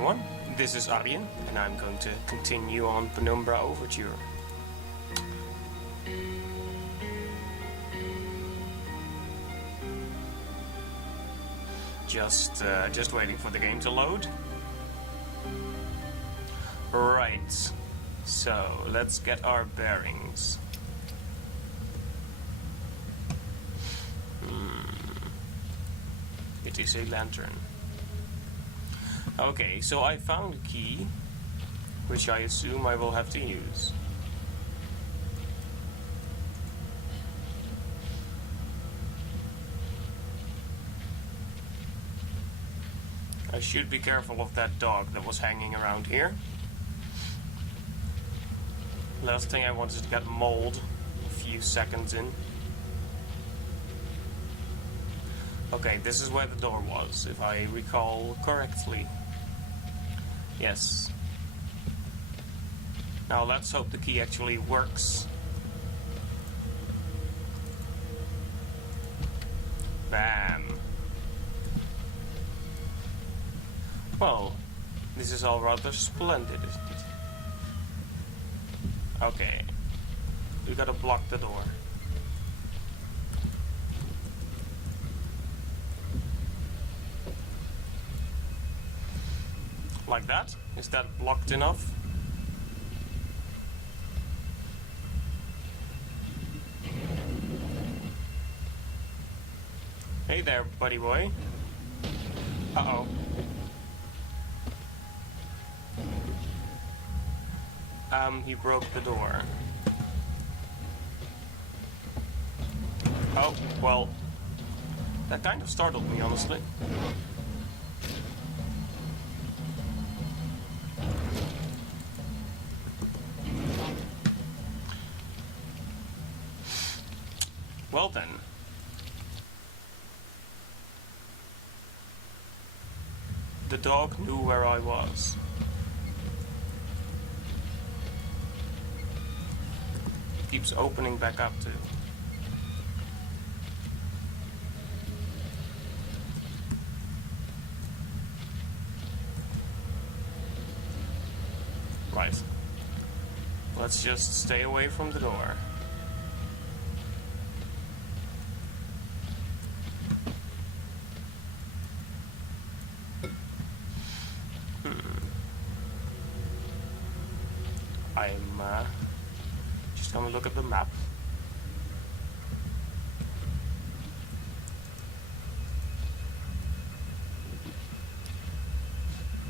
everyone, this is Arjen, and I'm going to continue on Penumbra Overture. Just waiting for the game to load. Right, so let's get our bearings. It is a lantern. Okay, so I found a key, which I assume I will have to use. I should be careful of that dog that was hanging around here. Last thing I want is to get mauled a few seconds in. Okay, this is where the door was, if I recall correctly. Yes. Now let's hope the key actually works. Bam. Well, this is all rather splendid, isn't it? Okay. We gotta block the door. Like that? Is that blocked enough? Hey there, buddy boy. Uh-oh. He broke the door. Oh, well, that kind of startled me, honestly. Well then. The dog knew where I was. Keeps opening back up too. Right. Let's just stay away from the door. I'm just gonna look at the map.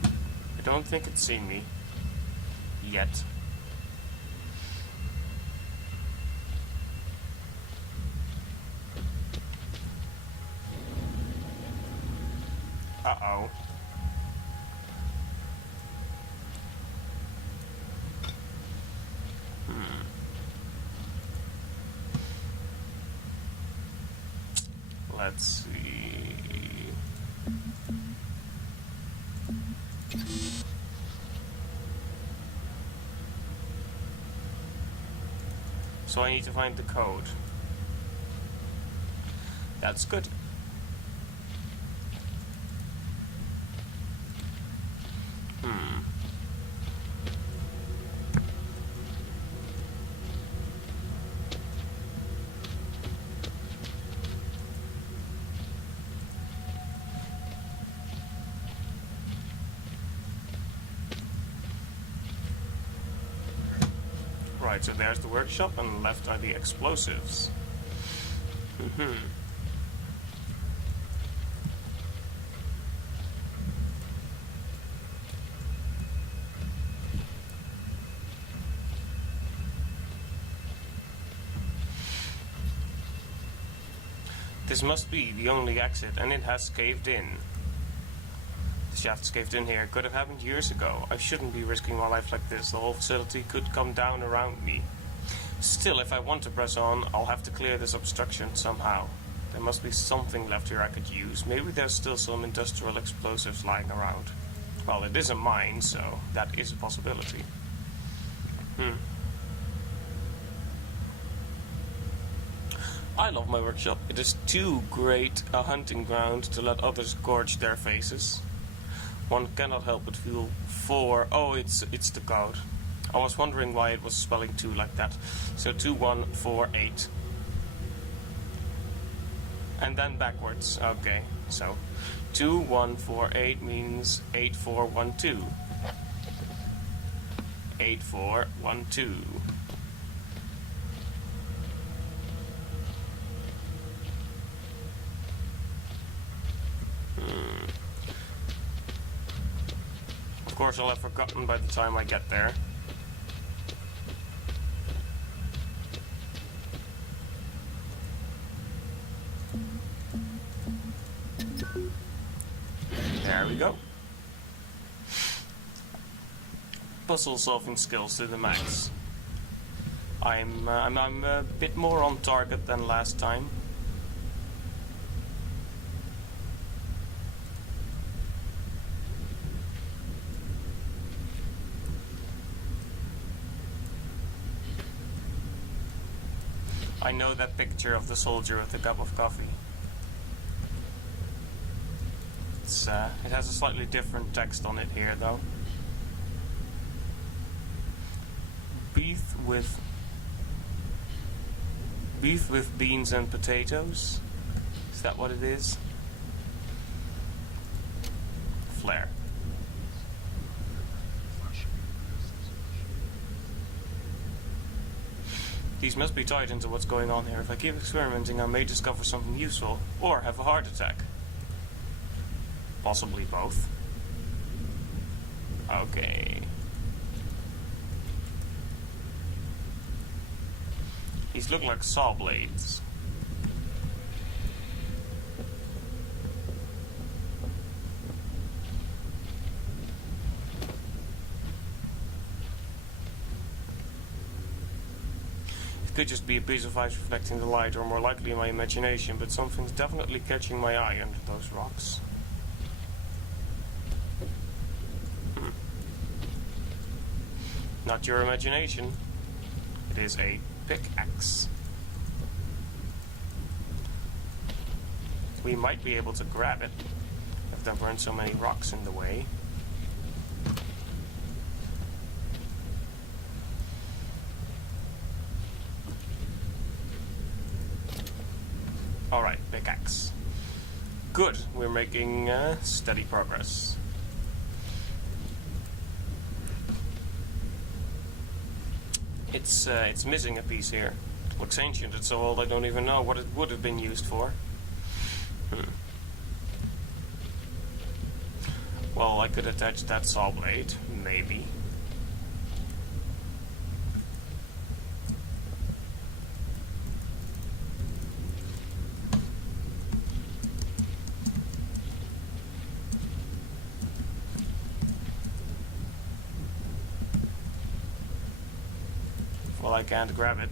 I don't think it's seen me yet. Uh-oh. Let's see. So I need to find the code. That's good. Right, so there's the workshop, and left are the explosives. This must be the only exit, and it has caved in. The shaft's caved in here. It could have happened years ago. I shouldn't be risking my life like this. The whole facility could come down around me. Still, if I want to press on, I'll have to clear this obstruction somehow. There must be something left here I could use. Maybe there's still some industrial explosives lying around. Well, it is a mine, so that is a possibility. I love my workshop. It is too great a hunting ground to let others gorge their faces. One cannot help but feel 4. Oh, it's the code. I was wondering why it was spelling 2 like that. So 2148. And then backwards. Okay, so 2148 means 8412. 8412. Of course, I'll have forgotten by the time I get there. There we go. Puzzle solving skills to the max. I'm a bit more on target than last time. I know that picture of the soldier with a cup of coffee. It has a slightly different text on it here, though. Beef with beans and potatoes? Is that what it is? Flare. These must be tied into what's going on here. If I keep experimenting, I may discover something useful, or have a heart attack. Possibly both. Okay. These look like saw blades. It could just be a piece of ice reflecting the light, or more likely my imagination, but something's definitely catching my eye under those rocks. Not your imagination. It is a pickaxe. We might be able to grab it if there weren't so many rocks in the way. Alright, pickaxe. Good, we're making steady progress. It's missing a piece here. It looks ancient, it's so old I don't even know what it would have been used for. Well, I could attach that saw blade, maybe. Well, I can't grab it.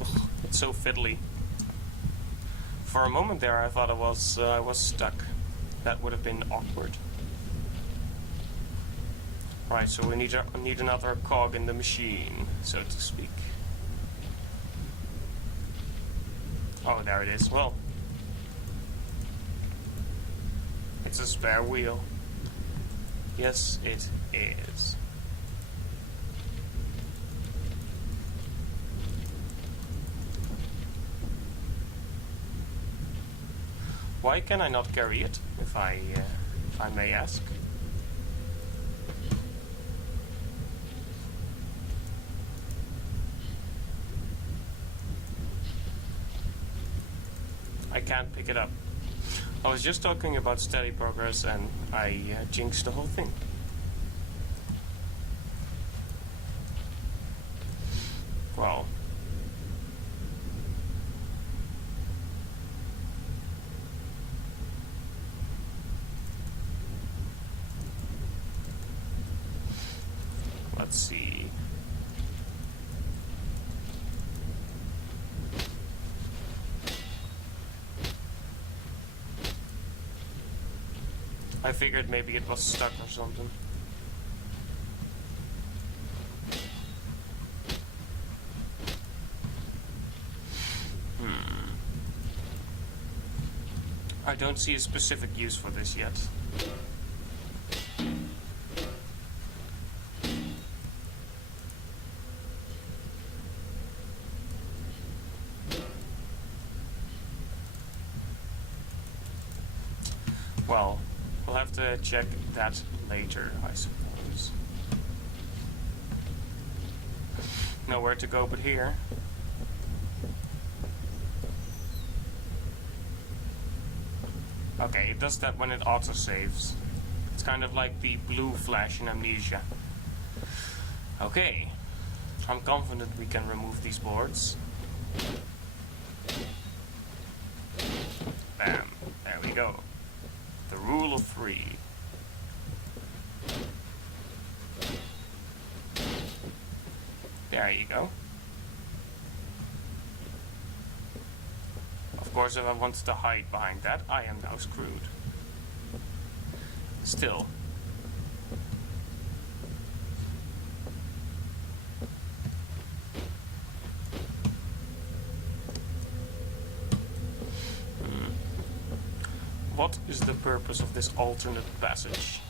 Ugh, it's so fiddly. For a moment there, I thought I was stuck. That would have been awkward. Right, so we need another cog in the machine, so to speak. Oh, there it is. Well, it's a spare wheel. Yes, it is. Why can I not carry it, if I may ask? I can't pick it up. I was just talking about steady progress and I jinxed the whole thing. Well. Let's see. I figured maybe it was stuck or something. I don't see a specific use for this yet. Well, we'll have to check that later, I suppose. Nowhere to go but here. Okay, it does that when it autosaves. It's kind of like the blue flash in Amnesia. Okay, I'm confident we can remove these boards. Bam, there we go. The rule of 3. There you go. Of course, if I wanted to hide behind that, I am now screwed. Still. What is the purpose of this alternate passage?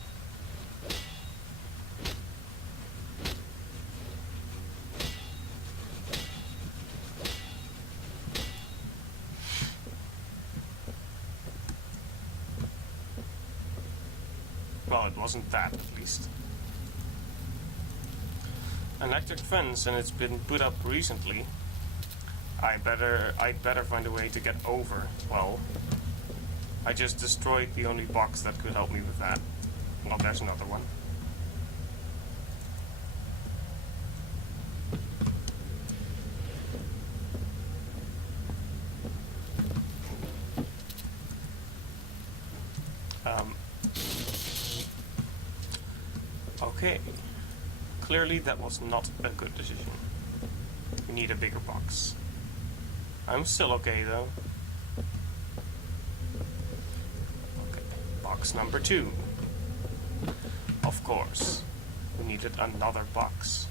Well, it wasn't that, at least. An electric fence, and it's been put up recently. I'd better find a way to get over. Well, I just destroyed the only box that could help me with that. Well, there's another one. Okay. Clearly that was not a good decision. We need a bigger box. I'm still okay though. Okay, box number 2. Of course, we needed another box.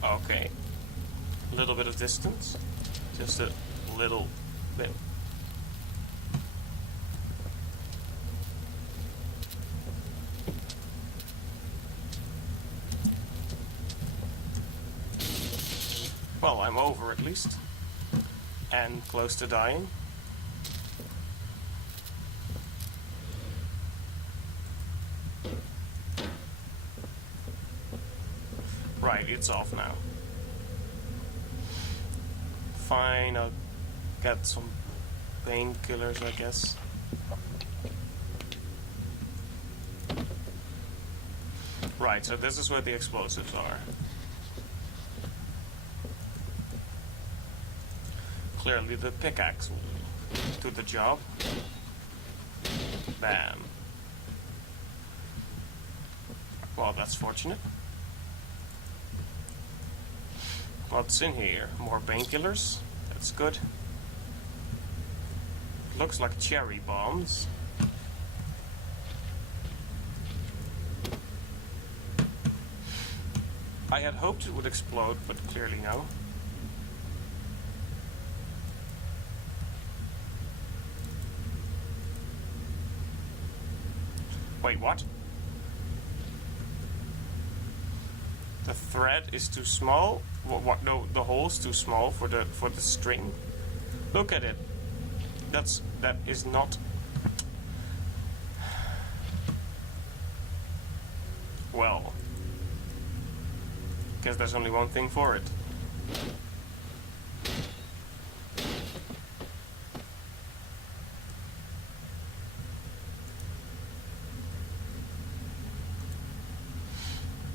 Okay, a little bit of distance, just a little bit. Well, I'm over at least, and close to dying. Right, it's off now. Fine, I'll get some painkillers, I guess. Right, so this is where the explosives are. Clearly the pickaxe will do the job. Bam. Well, that's fortunate. What's in here? More painkillers? That's good. Looks like cherry bombs. I had hoped it would explode, but clearly no. Wait, what? The thread is too small? What? No, the hole's too small for the string. Look at it. That is not. Well, guess there's only one thing for it.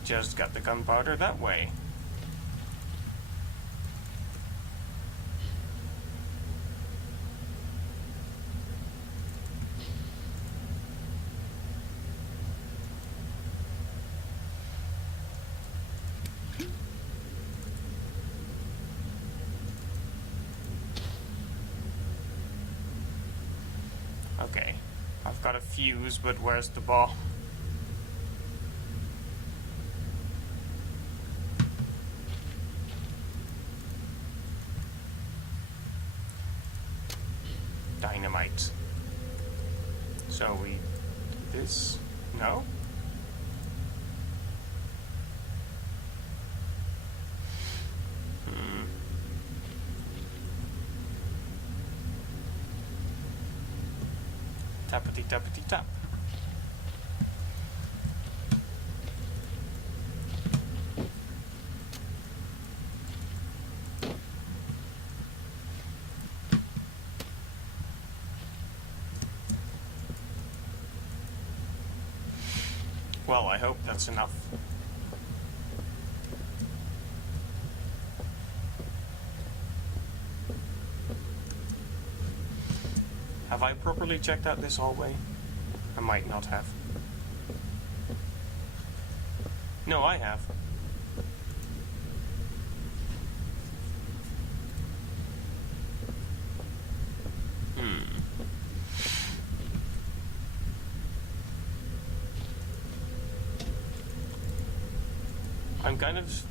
Just got the gunpowder that way. Okay. I've got a fuse, but where's the ball? Dynamite. So we... this? No? Tappity tappity tap. Well, I hope that's enough. Have I properly checked out this hallway? I might not have. No, I have.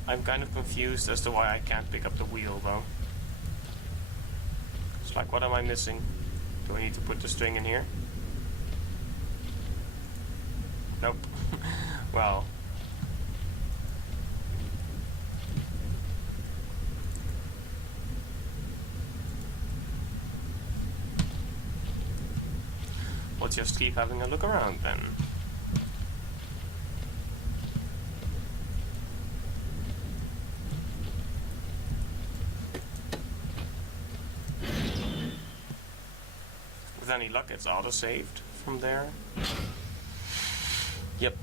I'm kind of confused as to why I can't pick up the wheel though. It's like, what am I missing? Do I need to put the string in here? Nope. Well. We'll just keep having a look around then. With any luck, it's auto-saved from there. Yep.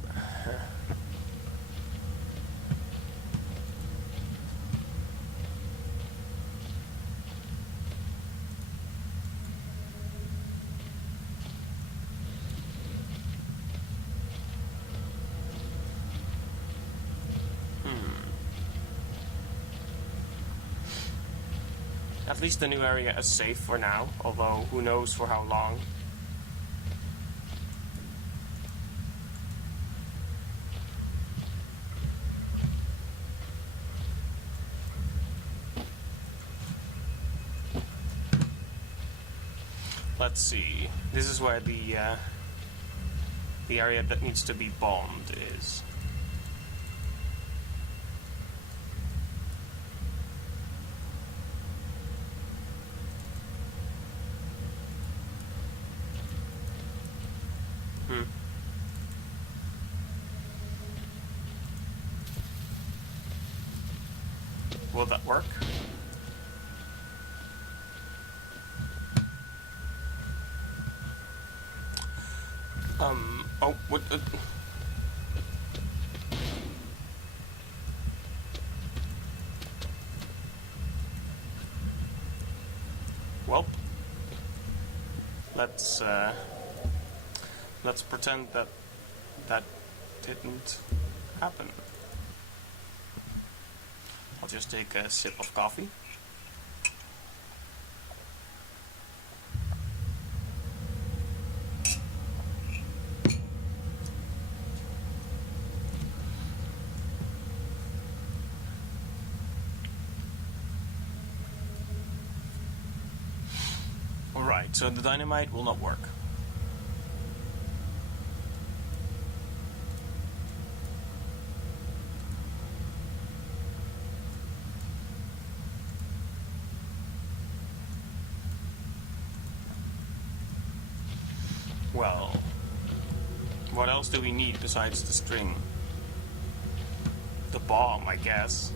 At least the new area is safe for now, although who knows for how long. Let's see. This is where the area that needs to be bombed is. Will that work? Oh, what? Well, let's pretend that that didn't happen. I'll just take a sip of coffee. Alright, so the dynamite will not work. Well, what else do we need besides the string? The bomb, I guess.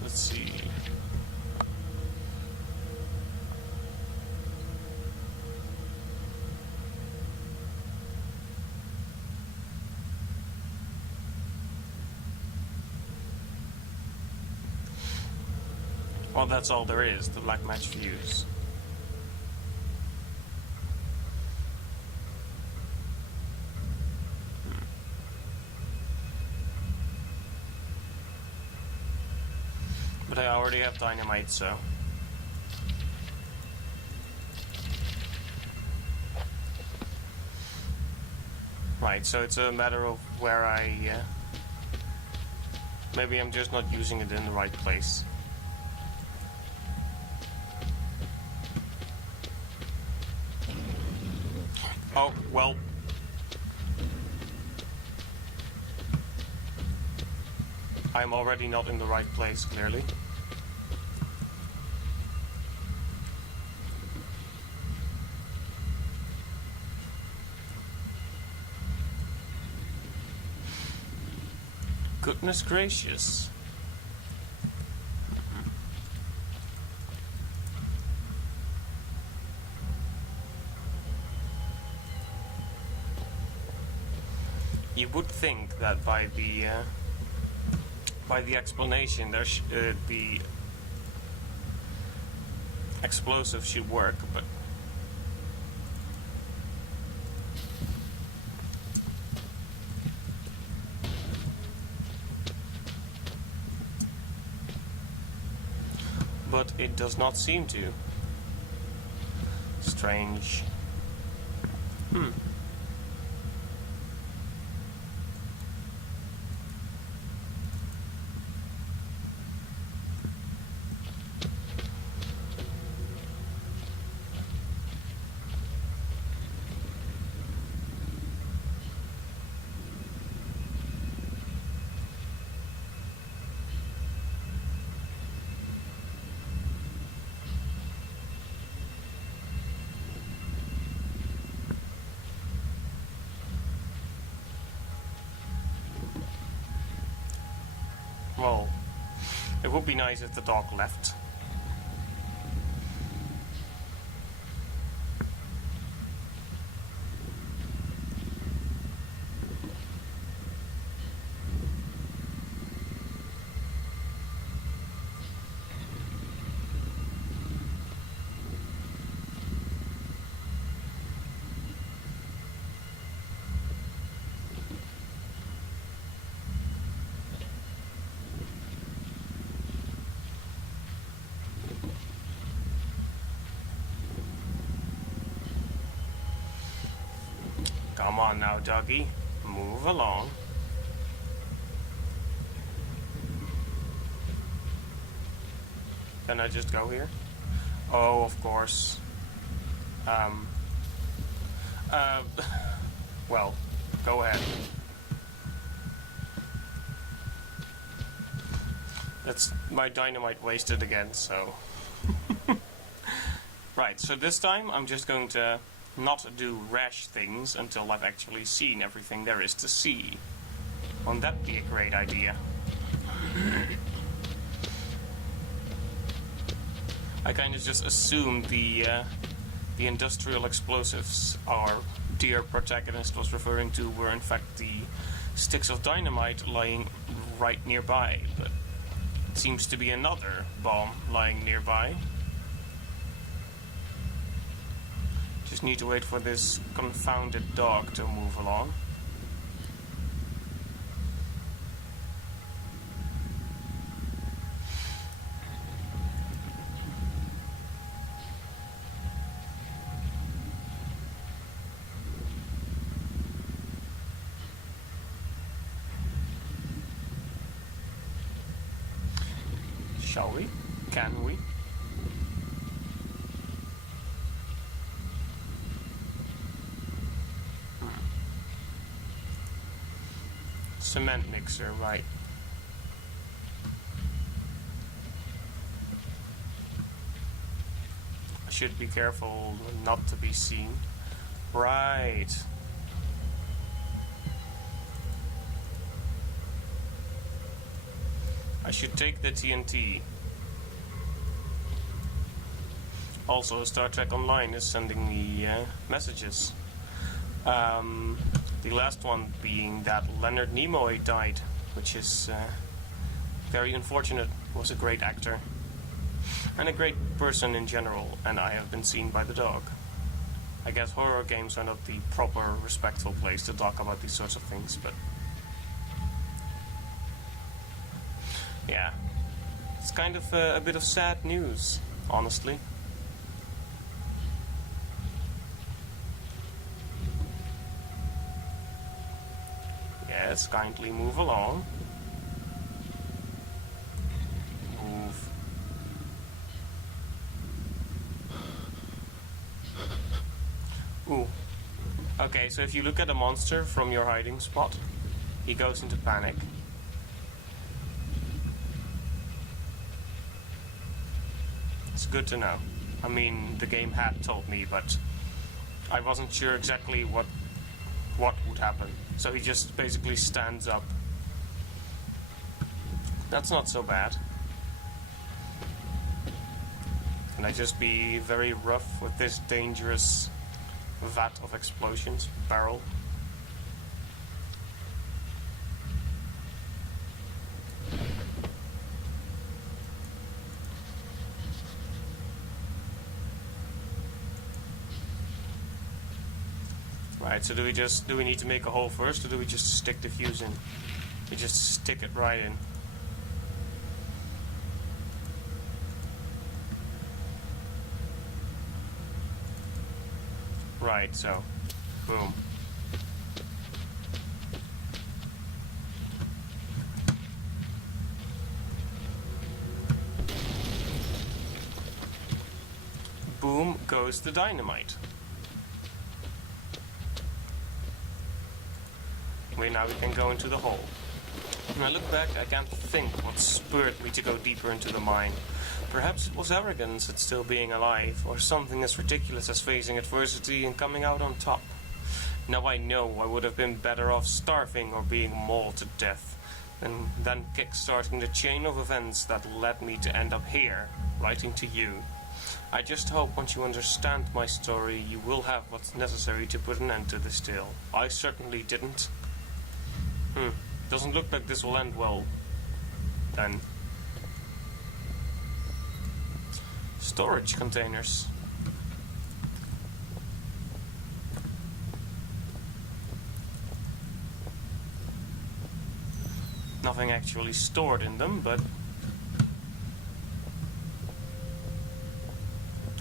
Let's see. Well, that's all there is, the black match fuse. But I already have dynamite, so... Right, so it's a matter of where I... maybe I'm just not using it in the right place. Oh, well... I'm already not in the right place, clearly. Goodness gracious. You would think that by the explanation, the explosive should work, but it does not seem to. Strange. Well, it would be nice if the dog left. Come on now, doggy. Move along. Can I just go here? Oh, of course. Well, go ahead. That's my dynamite wasted again, so... Right, so this time I'm just going to not do rash things until I've actually seen everything there is to see. Won't that be a great idea? I kind of just assumed the industrial explosives our dear protagonist was referring to were in fact the sticks of dynamite lying right nearby, but it seems to be another bomb lying nearby. Just need to wait for this confounded dog to move along. Shall we? Can we? Cement mixer, right. I should be careful not to be seen. Right. I should take the TNT. Also, Star Trek Online is sending me messages. The last one being that Leonard Nimoy died, which is very unfortunate. Was a great actor and a great person in general, and I have been seen by the dog. I guess horror games are not the proper, respectful place to talk about these sorts of things, but yeah. It's kind of a bit of sad news, honestly. Yes, kindly move along. Move. Ooh. Okay, so if you look at a monster from your hiding spot, he goes into panic. It's good to know. I mean, the game had told me, but I wasn't sure exactly what would happen. So he just basically stands up. That's not so bad. Can I just be very rough with this dangerous vat of explosions barrel? Right, so do we need to make a hole first, or do we just stick the fuse in? We just stick it right in. Right, so boom. Boom goes the dynamite. Now we can go into the hole. When I look back, I can't think what spurred me to go deeper into the mine. Perhaps it was arrogance at still being alive, or something as ridiculous as facing adversity and coming out on top. Now I know I would have been better off starving or being mauled to death than kick-starting the chain of events that led me to end up here, writing to you. I just hope once you understand my story, you will have what's necessary to put an end to this tale. I certainly didn't. Doesn't look like this will end well, then. Storage containers. Nothing actually stored in them, but...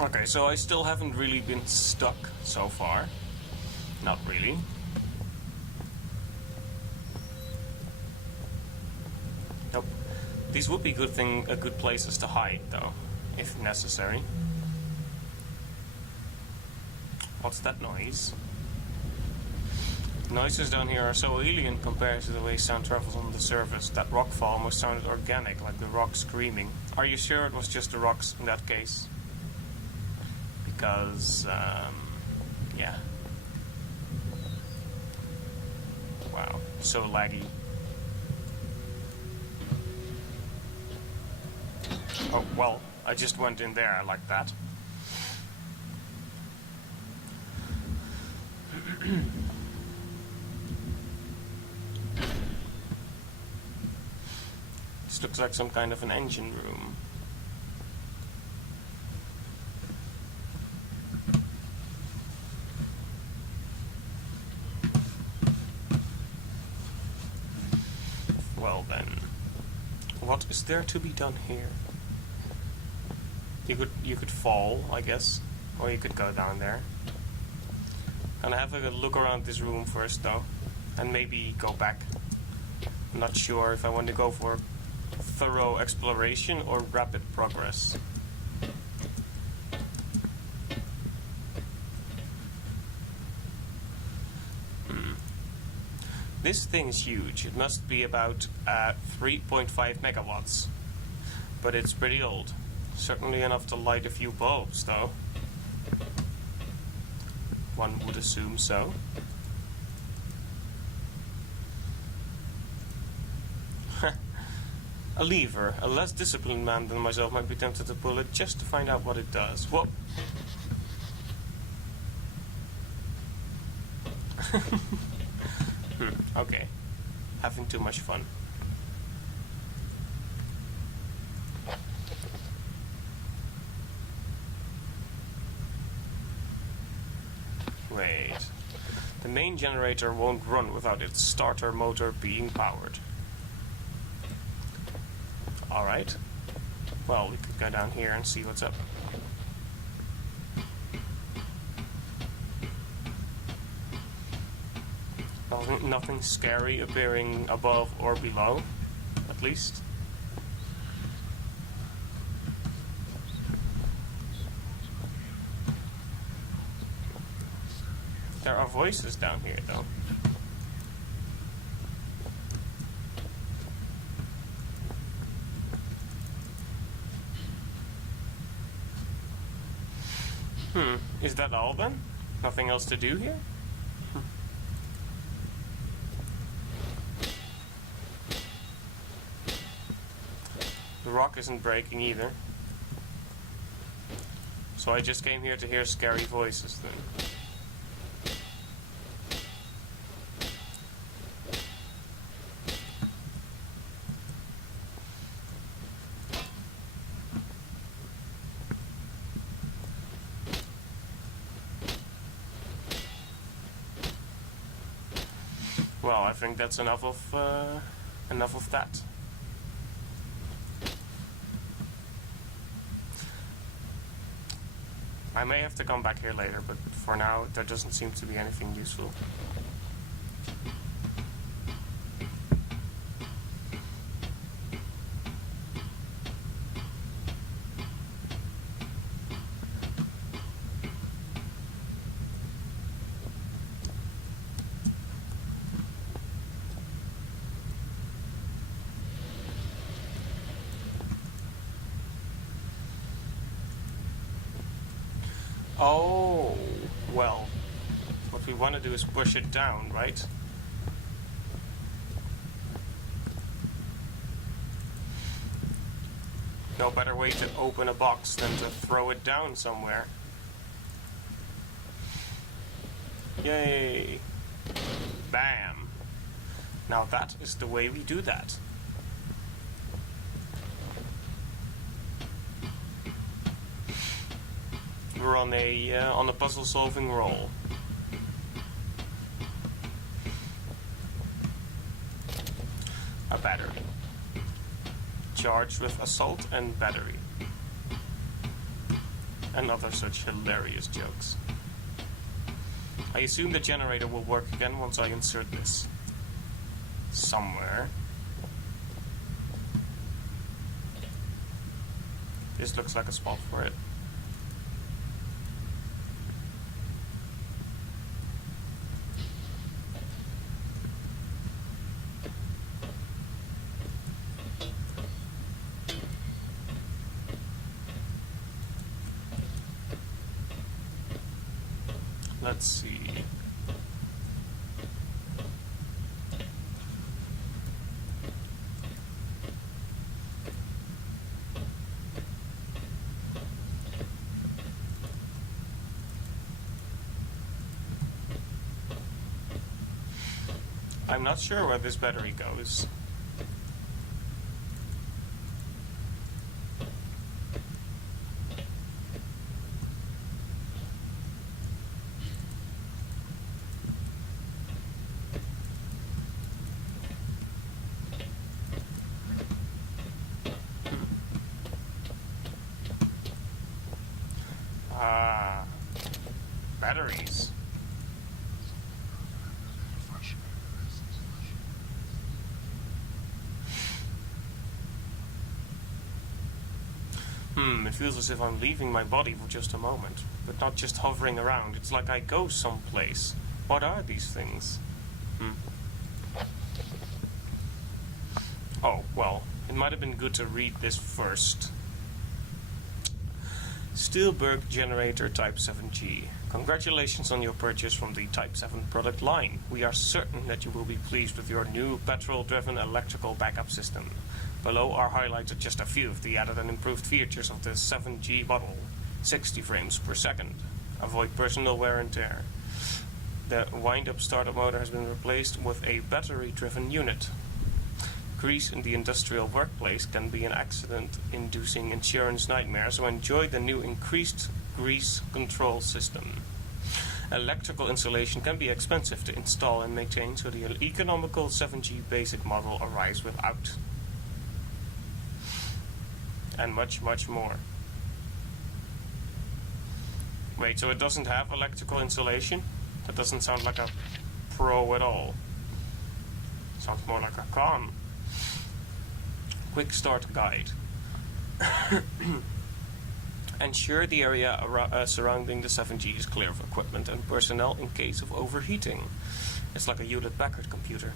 Okay, so I still haven't really been stuck so far. Not really. Nope. These would be good places to hide, though, if necessary. What's that noise? Noises down here are so alien compared to the way sound travels on the surface. That rockfall almost sounded organic, like the rock screaming. Are you sure it was just the rocks in that case? Because, yeah. Wow, so laggy. Oh, well, I just went in there like that. This looks like some kind of an engine room. Well then, what is there to be done here? You could fall, I guess, or you could go down there. Gonna have a look around this room first, though, and maybe go back. I'm not sure if I want to go for thorough exploration or rapid progress. This thing is huge. It must be about 3.5 megawatts, but it's pretty old. Certainly enough to light a few bulbs, though. One would assume so. A lever. A less disciplined man than myself might be tempted to pull it just to find out what it does. Whoa! Okay. Having too much fun. Wait. The main generator won't run without its starter motor being powered. Alright. Well, we could go down here and see what's up. Nothing scary appearing above or below, at least. There are voices down here, though. Is that all then? Nothing else to do here? The rock isn't breaking either. So I just came here to hear scary voices then. Well, I think that's enough of that. I may have to come back here later, but for now there doesn't seem to be anything useful. Oh, well, what we want to do is push it down, right? No better way to open a box than to throw it down somewhere. Yay! Bam! Now that is the way we do that. We're on a puzzle-solving roll. A battery, charged with assault and battery, and other such hilarious jokes. I assume the generator will work again once I insert this somewhere. This looks like a spot for it. Let's see. I'm not sure where this battery goes. Batteries. It feels as if I'm leaving my body for just a moment, but not just hovering around. It's like I go someplace. What are these things? Oh, well, it might have been good to read this first. Steelberg Generator Type 7G. Congratulations on your purchase from the Type 7 product line. We are certain that you will be pleased with your new petrol-driven electrical backup system. Below are highlighted just a few of the added and improved features of the 7G model. 60 frames per second. Avoid personal wear and tear. The wind-up startup motor has been replaced with a battery-driven unit. Grease in the industrial workplace can be an accident-inducing insurance nightmare, so enjoy the new increased grease control system. Electrical insulation can be expensive to install and maintain, so the economical 7G basic model arrives without. and much, much more. Wait, so it doesn't have electrical insulation? That doesn't sound like a pro at all. Sounds more like a con. Quick start guide. Ensure the area surrounding the 7G is clear of equipment and personnel in case of overheating. It's like a Hewlett-Packard computer.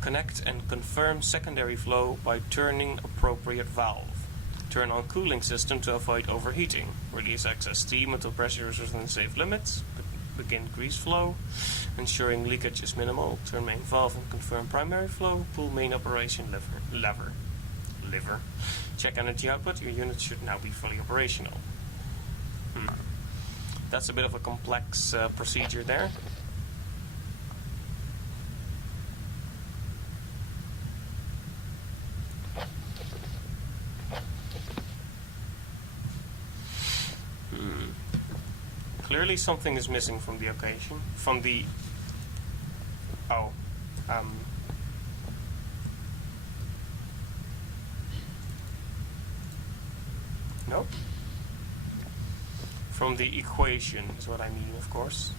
Connect and confirm secondary flow by turning appropriate valve. Turn on cooling system to avoid overheating. Release excess steam until pressure is within safe limits. Begin grease flow, ensuring leakage is minimal. Turn main valve and confirm primary flow. Pull main operation lever. Check energy output. Your unit should now be fully operational. That's a bit of a complex procedure there. Clearly something is missing from the occasion. From the... Oh. Nope. From the equation is what I mean, of course.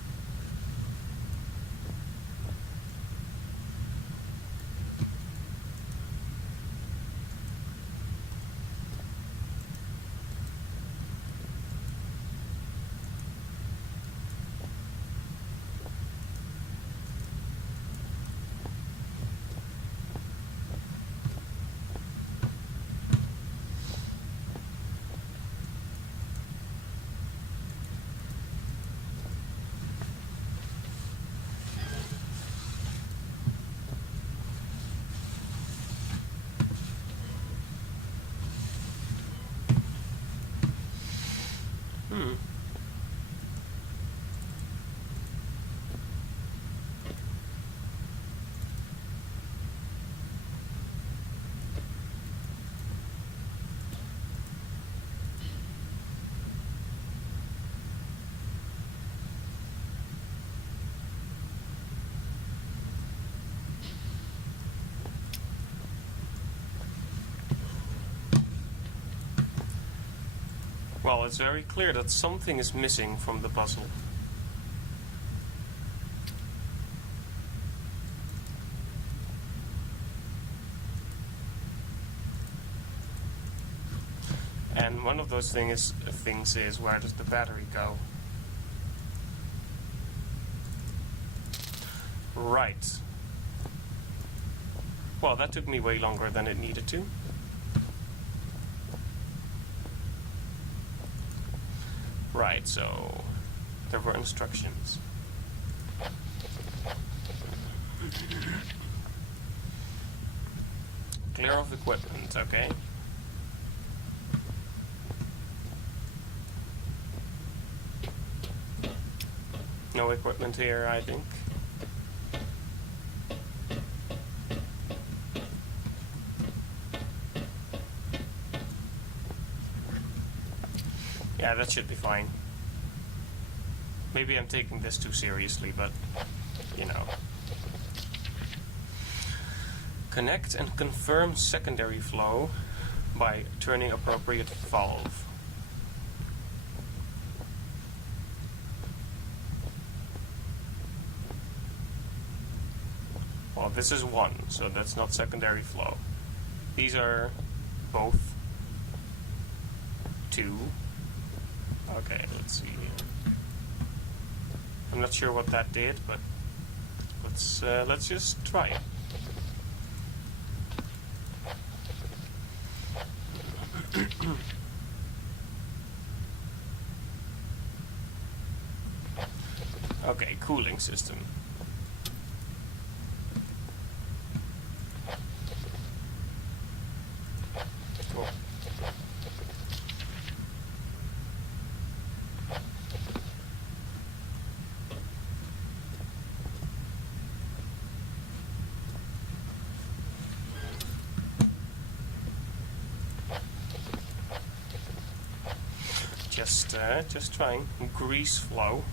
Well, it's very clear that something is missing from the puzzle. And one of those things is where does the battery go? Right. Well, that took me way longer than it needed to. Right, so there were instructions. Clear of equipment, okay. No equipment here, I think. Yeah, that should be fine. Maybe I'm taking this too seriously, but, you know. Connect and confirm secondary flow by turning appropriate valve. Well, this is 1, so that's not secondary flow. These are both 2. Okay, let's see. I'm not sure what that did, but let's just try it. Okay, cooling system. Cool. Just trying. Grease flow.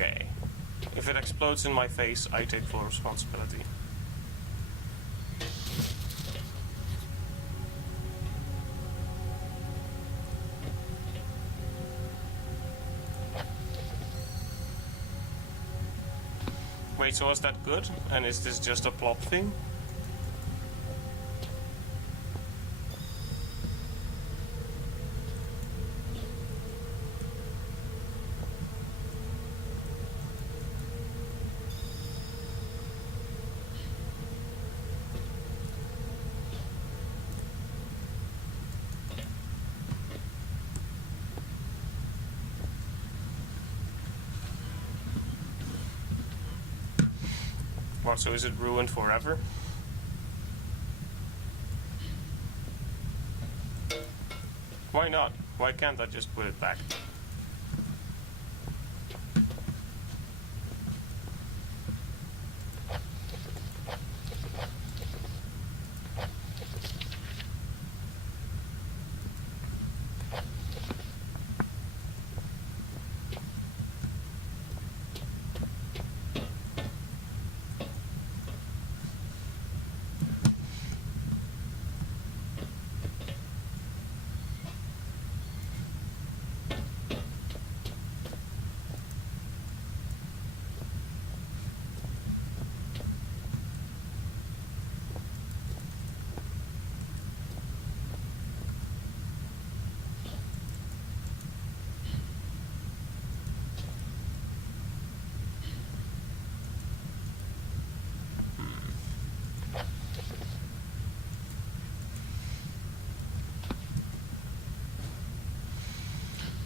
Okay. If it explodes in my face, I take full responsibility. Wait, so was that good? And is this just a plop thing? What, so is it ruined forever? Why not? Why can't I just put it back?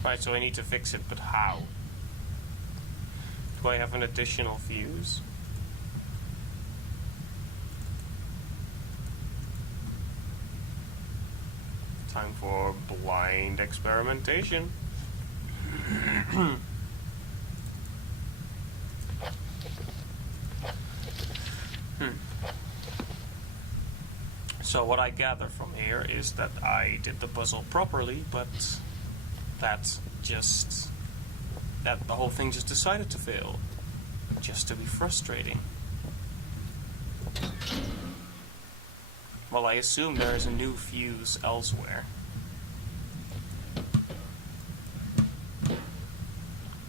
Right, so I need to fix it, but how? Do I have an additional fuse? Time for blind experimentation. So what I gather from here is that I did the puzzle properly, but that the whole thing just decided to fail. Just to be frustrating. Well, I assume there is a new fuse elsewhere.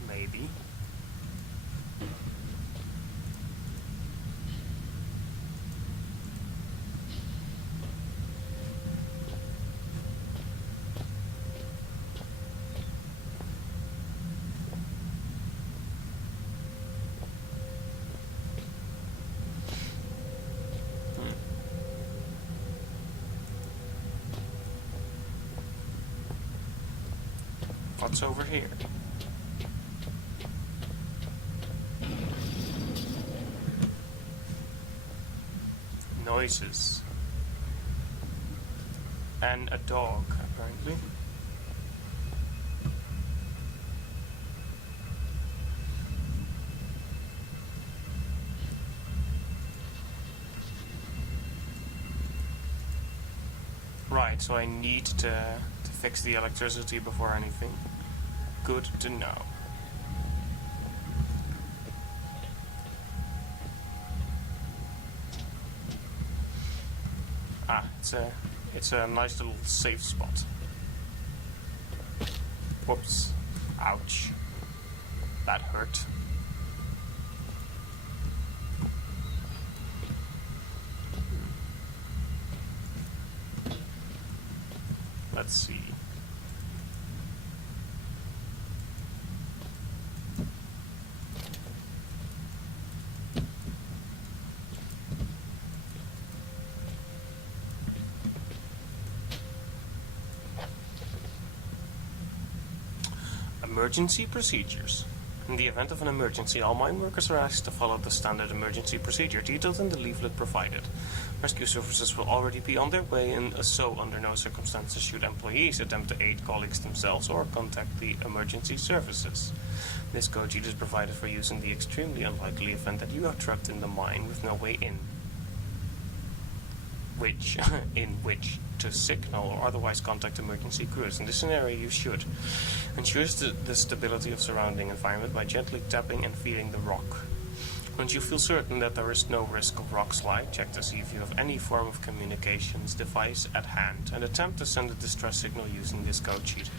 Maybe. What's over here? Noises. And a dog, apparently. Right, so I need to fix the electricity before anything. Good to know. Ah, it's a nice little safe spot. Whoops. Ouch. That hurt. Let's see. Emergency procedures. In the event of an emergency, all mine workers are asked to follow the standard emergency procedure detailed in the leaflet provided. Rescue services will already be on their way, and so under no circumstances should employees attempt to aid colleagues themselves or contact the emergency services. This code sheet is provided for use in the extremely unlikely event that you are trapped in the mine with no way in. In which to signal or otherwise contact emergency crews. In this scenario, you should ensure the stability of surrounding environment by gently tapping and feeling the rock. Once you feel certain that there is no risk of rock slide, check to see if you have any form of communications device at hand and attempt to send a distress signal using this code sheet.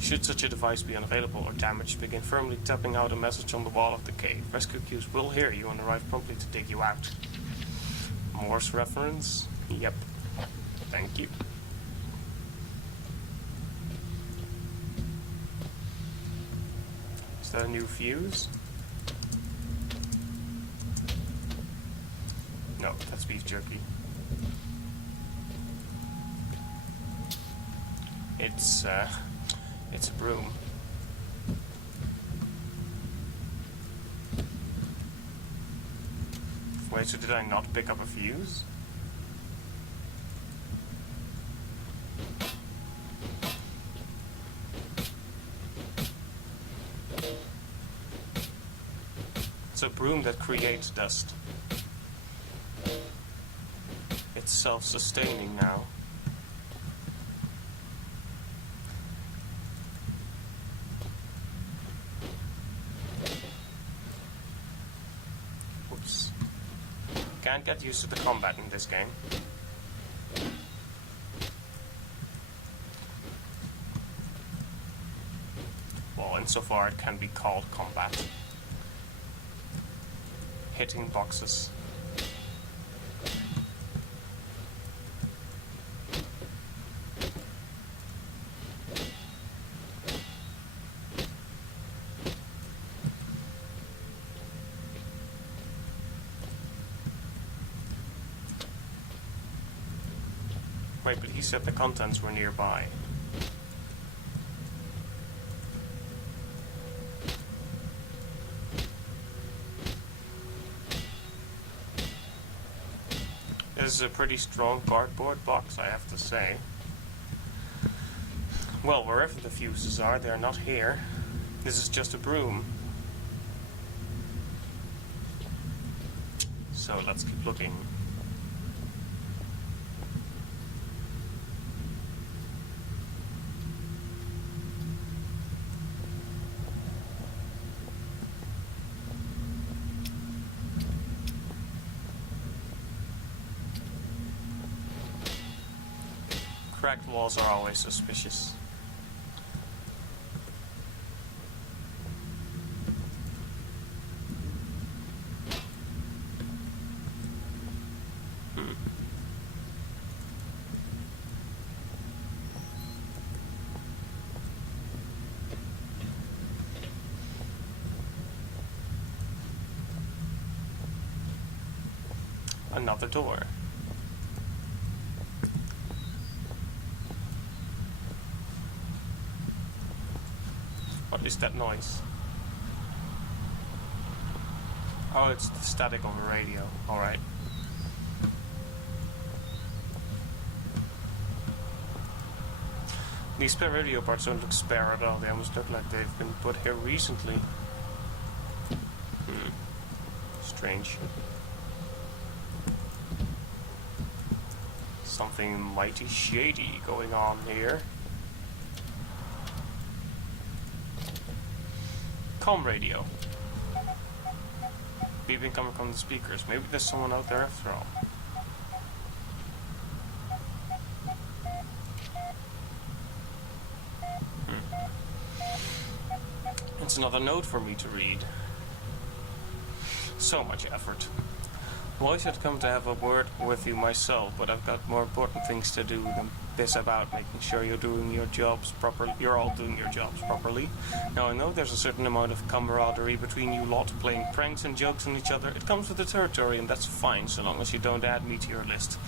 Should such a device be unavailable or damaged, begin firmly tapping out a message on the wall of the cave. Rescue crews will hear you and arrive promptly to dig you out. Morse reference? Yep. Thank you. Is that a new fuse? No, that's beef jerky. It's a broom. Wait, so did I not pick up a fuse? It's a broom that creates dust. It's self-sustaining now. Oops. Can't get used to the combat in this game. Well, insofar it can be called combat. Hitting boxes. Wait, but he said the contents were nearby. This is a pretty strong cardboard box, I have to say. Well, wherever the fuses are, they're not here. This is just a broom. So let's keep looking. Cracked walls are always suspicious. Another door. What is that noise? Oh, it's the static of a radio. Alright. These spare radio parts don't look spare at all. They almost look like they've been put here recently. Strange. Something mighty shady going on here. Com radio. Beeping coming from the speakers. Maybe there's someone out there after all. It's another note for me to read. So much effort. Well, I should come to have a word with you myself, but I've got more important things to do than this about making sure you're doing your jobs properly. You're all doing your jobs properly. Now, I know there's a certain amount of camaraderie between you lot, playing pranks and jokes on each other. It comes with the territory, and that's fine, so long as you don't add me to your list.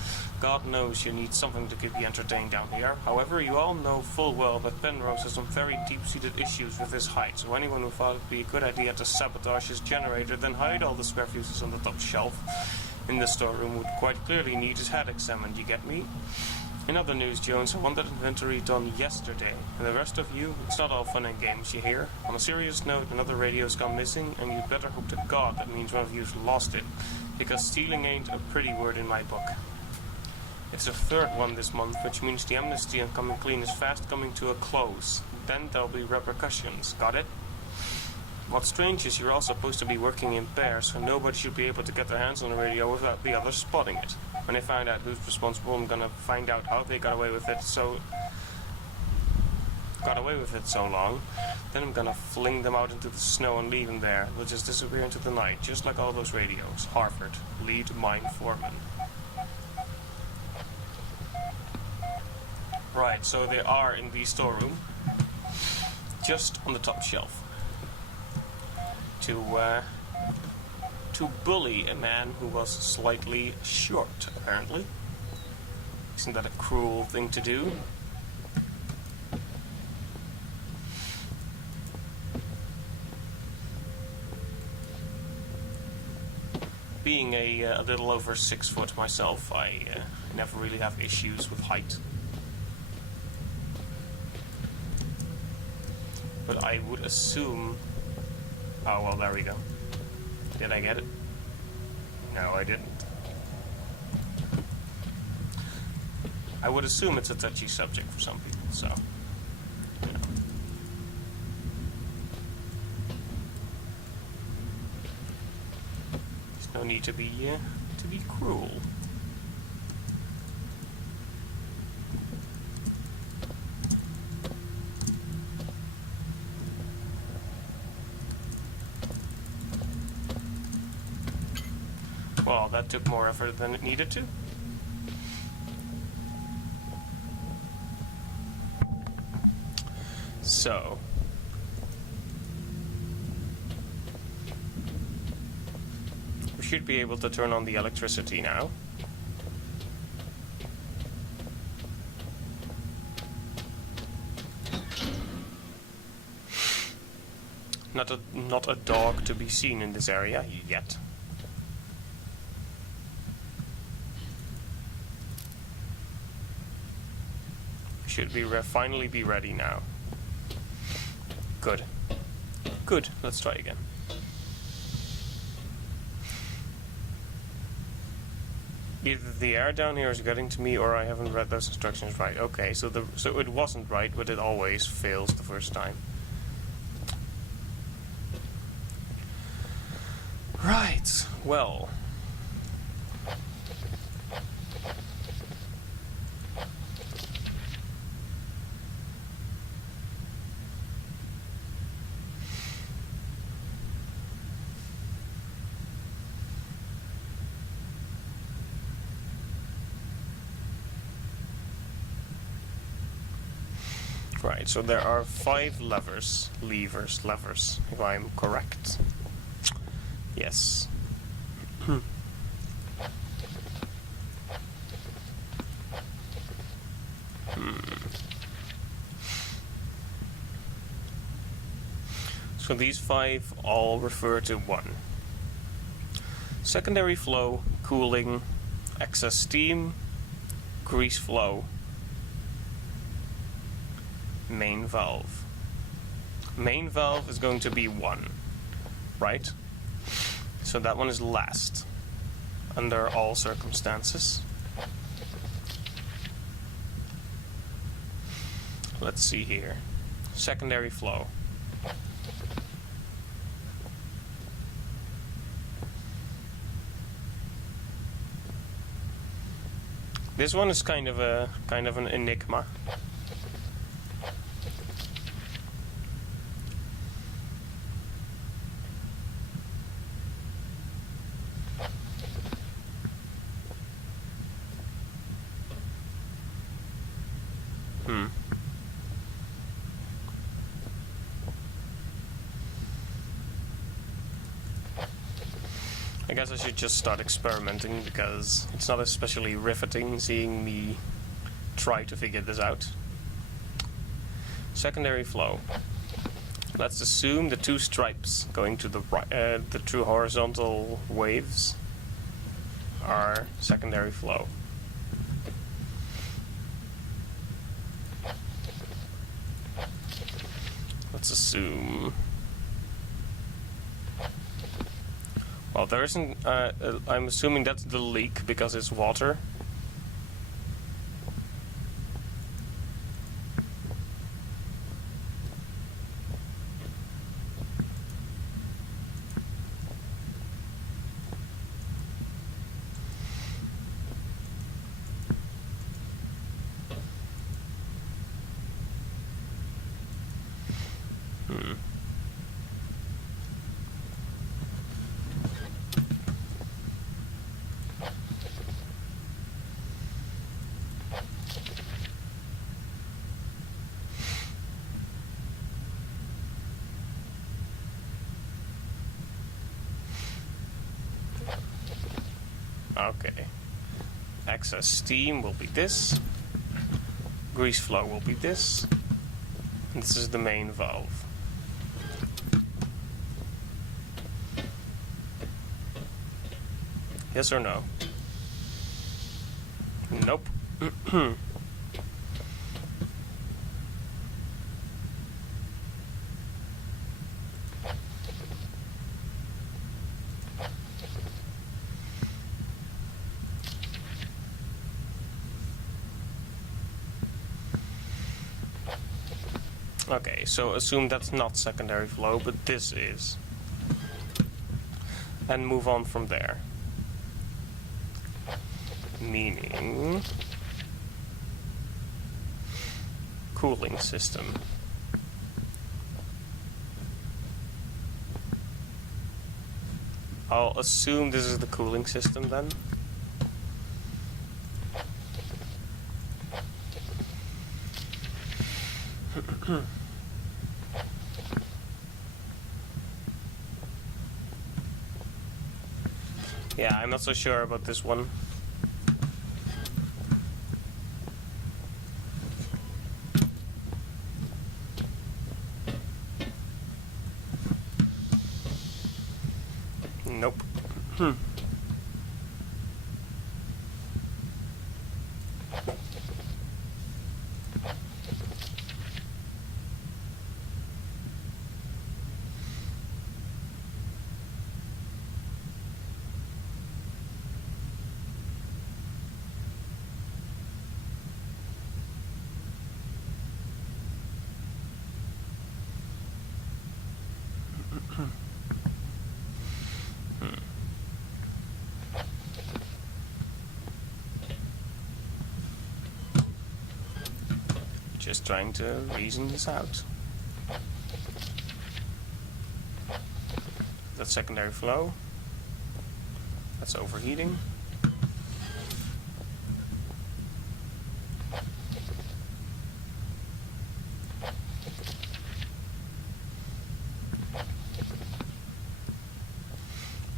God knows you need something to keep you entertained down here. However, you all know full well that Penrose has some very deep-seated issues with his height, so anyone who thought it'd be a good idea to sabotage his generator, then hide all the spare fuses on the top shelf in the storeroom would quite clearly need his head examined, you get me? In other news, Jones, I want that inventory done yesterday. And the rest of you, it's not all fun and games, you hear? On a serious note, another radio's gone missing, and you'd better hope to God that means one of you's lost it, because stealing ain't a pretty word in my book. It's the third one this month, which means the amnesty on Coming Clean is fast coming to a close. Then there'll be repercussions, got it? What's strange is you're all supposed to be working in pairs, so nobody should be able to get their hands on the radio without the others spotting it. When I find out who's responsible, I'm gonna find out how they got away with it so long. Then I'm gonna fling them out into the snow and leave them there. They'll just disappear into the night, just like all those radios. Harvard, lead mine foreman. Right, so they are in the storeroom, just on the top shelf. To bully a man who was slightly short, apparently. Isn't that a cruel thing to do? Being a little over 6 foot myself, I never really have issues with height. But I would assume... Oh, well, there we go. Did I get it? No, I didn't. I would assume it's a touchy subject for some people, so... You know. There's no need to be cruel. Well, that took more effort than it needed to. So... we should be able to turn on the electricity now. Not a dog to be seen in this area yet. Should be finally be ready now. Good. Good. Let's try again. Either the air down here is getting to me, or I haven't read those instructions right. Okay, so it wasn't right, but it always fails the first time. Right. Well. Right, so there are 5 levers, if I'm correct. Yes. So these 5 all refer to 1. Secondary flow, cooling, excess steam, grease flow, main valve. Main valve is going to be 1, right? So that one is last, under all circumstances. Let's see here. Secondary flow. This one is kind of an enigma. I guess I should just start experimenting, because it's not especially riveting seeing me try to figure this out. Secondary flow. Let's assume the 2 stripes going to the right, the 2 horizontal waves are secondary flow. Let's assume... Well, there isn't... I'm assuming that's the leak because it's water. Okay. Excess steam will be this. Grease flow will be this. And this is the main valve. Yes or no? Nope. Okay, so assume that's not secondary flow, but this is. And move on from there. Meaning... cooling system. I'll assume this is the cooling system then. Yeah, I'm not so sure about this one. Nope. Just trying to reason this out. That's secondary flow. That's overheating.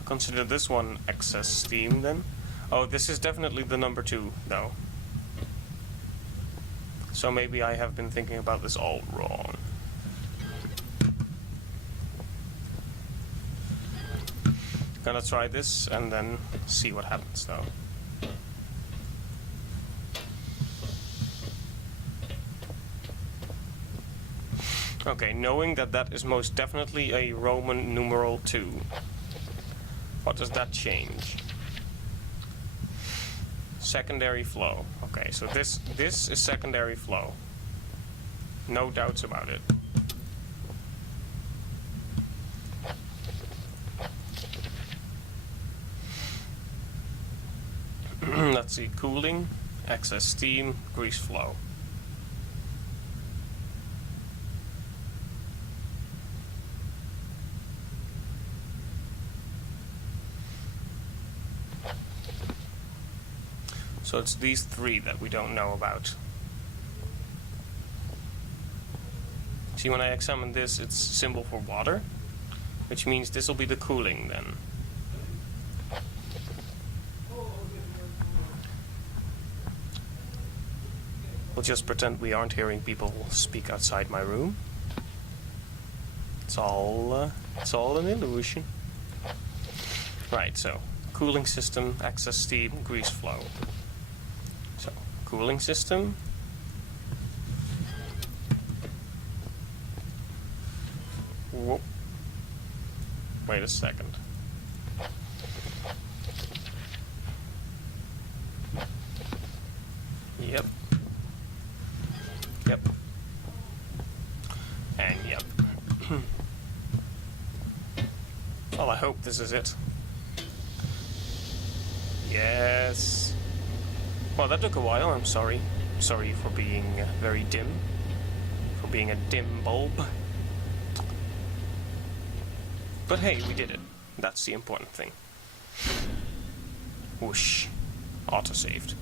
Consider this one excess steam then. Oh, this is definitely the number 2 though. So maybe I have been thinking about this all wrong. Gonna try this and then see what happens though. Okay, knowing that that is most definitely a Roman numeral 2. What does that change? Secondary flow. Okay, so this is secondary flow. No doubts about it. Let's see, cooling, excess steam, grease flow. So it's these 3 that we don't know about. See, when I examine this, it's symbol for water, which means this will be the cooling then. We'll just pretend we aren't hearing people speak outside my room. It's all an illusion. Right, so cooling system, excess steam, grease flow. So, cooling system. Whoop. Wait a second. Yep. Yep. And yep. Well, I hope this is it. Yes. Well, that took a while, I'm sorry. Sorry for being very dim. For being a dim bulb. But hey, we did it. That's the important thing. Whoosh. Autosaved.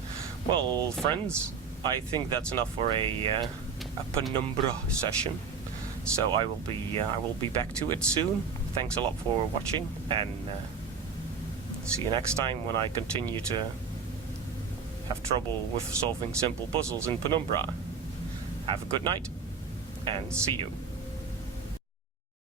Well, friends, I think that's enough for a Penumbra session. So I will be back to it soon. Thanks a lot for watching, and see you next time when I continue to have trouble with solving simple puzzles in Penumbra. Have a good night, and see you.